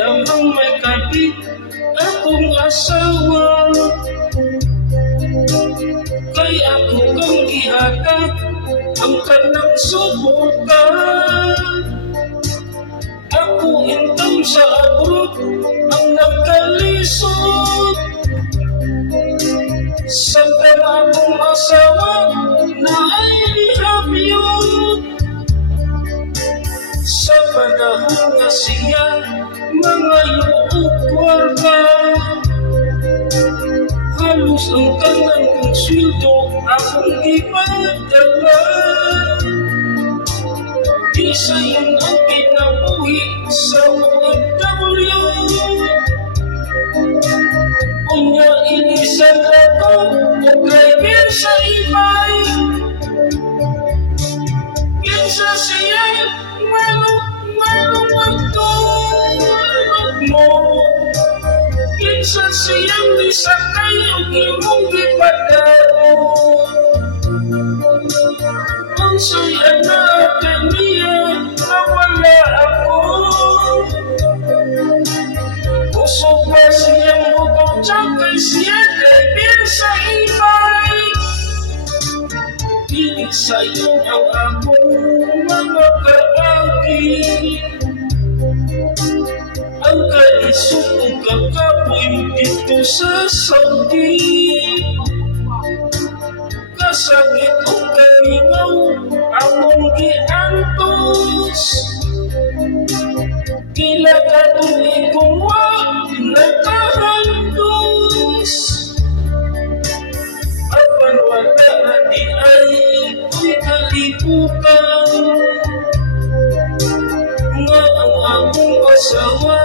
damang may kabit akong asawa. Kay ako kang gihatag ang kanang subuka. Ako intang sa abroad ang nagkalisod. Samtang akong asawa na ay lihabyod. Sa panahon nga siya mga yuukwarta, halos ang tanan kong sweldo akong ipadala. Di sayon ang kinabuhi sa OFW. Unya inisan ako o driver sa ibay. Kinsa siya malong magtulog mo. Kinsa siyang nisakay o imong gipadaro. Ang saya na kaniya nawala ako. Kusog pa siyang butong tsakay siya driver sa ibay. Pilit sa'yo ang akong mga kaagi. Ang kaisog kong kakapoy dito sa Saudi. Kasakit o kalingaw among giantos. Kila katuloy kong nakahantos. Apan wala na di ay ko'y kalibutan. Nga ang akong asawa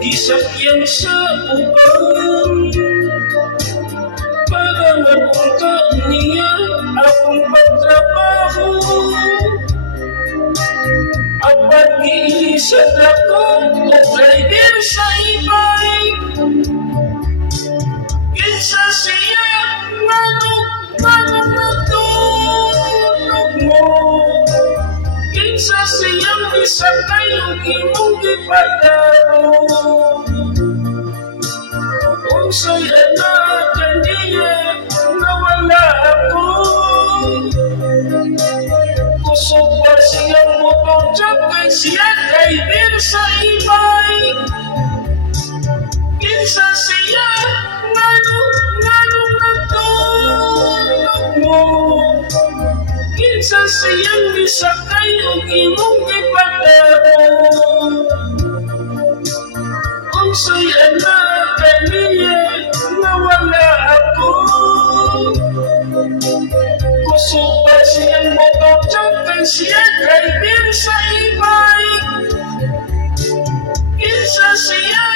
gisakyan sa uban. Para magpunta niya akong pagtrabaho. Apan giilisan ako o driver sa ibay. Kinsa siya manong natulog mo. Kinsa siyang isakay o imong gipadaro. Kung saya na kaniya nawala ako. Kusog pa siyang butong tsakay siya driver sa ibay. Kinsa siya manong natulog mo. Kinsa siyang isakay o imong gipadaro. Kung saya na kaniya nawala ako. Kusog pa siyang butong tsakay siya driver sa ibay. Kinsa siya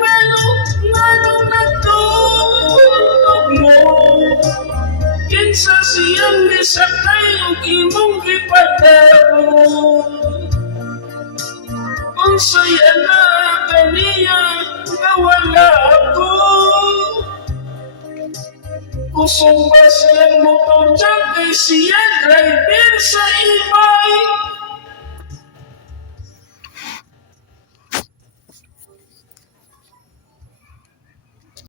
manong natulog mo. Kinsa siyang nisakay o imong gipadaro. Ang saya na kaniya nawala ako. Kusog pa siyang butong tsakay siya driver sa ibay.